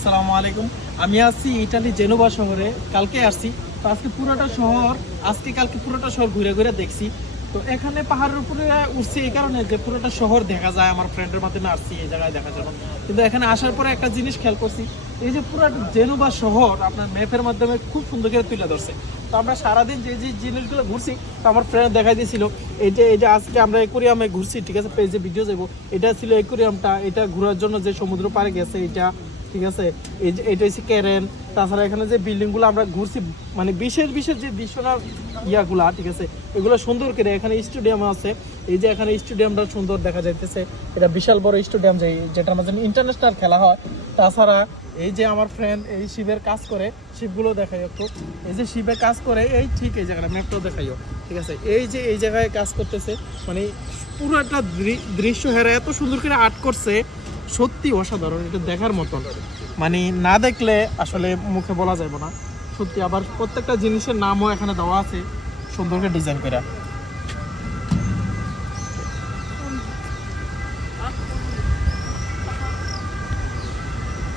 আসসালামু আলাইকুম। আমি আসছি ইটালি জেনোভা শহরে, কালকে আসছি। তো আজকে পুরোটা শহর, আজকে কালকে পুরোটা শহর ঘুরে ঘুরে দেখছি। তো এখানে পাহাড়ের উপরে উঠছি এই কারণে যে পুরোটা শহর দেখা যায়, আমার ফ্রেন্ডের মাধ্যমে আসছি এই জায়গায় দেখার জন্য কিন্তু এখানে আসার পরে একটা জিনিস খেয়াল করছি, এই যে পুরো জেনোভা শহর আপনার ম্যাপের মাধ্যমে খুব সুন্দর করে তুলে ধরছে। তো আমরা সারাদিন যে যে জিনিসগুলো ঘুরছি, তো আমার ফ্রেন্ড দেখাই দিয়েছিল, এই যে এই যে আজকে আমরা একুরিয়ামে ঘুরছি, ঠিক আছে পেজে ভিডিও যাব এটা ছিল একুরিয়ামটা এটা ঘোরার জন্য যে সমুদ্র পাড়ে গেছে, এটা ঠিক আছে? এই যে, এটা হচ্ছে ক্যারেন তাছাড়া এখানে যে বিল্ডিংগুলো আমরা ঘুরছি মানে বিশেষ বিশেষ যে দৃশ্যটা ইয়াগুলা, ঠিক আছে? এগুলো সুন্দর করে এখানে স্টেডিয়াম আছে। এই যে এখানে স্টেডিয়ামটা সুন্দর দেখা যাইতেছে। এটা বিশাল বড় স্টেডিয়াম যে, যেটার মাঝে ইন্টারন্যাশনাল খেলা হয়। তাছাড়া এই যে আমার ফ্রেন্ড এই শিবের কাজ করে, শিবগুলো দেখাই একটু। এই যে শিবের কাজ করে, এই ঠিক এই জায়গাটা ম্যাপটাও দেখাইও ঠিক আছে? এই যে, এই জায়গায় কাজ করতেছে মানে পুরো একটা দৃশ্য হেরা এত সুন্দর করে আর্ট করছে সত্যি অসাধারণ, এটা দেখার মতন। মানে না দেখলে আসলে মুখে বলা যাবে না। সত্যি, আবার প্রত্যেকটা জিনিসের নামও এখানে দেওয়া আছে, সুন্দরকে ডিজাইন করা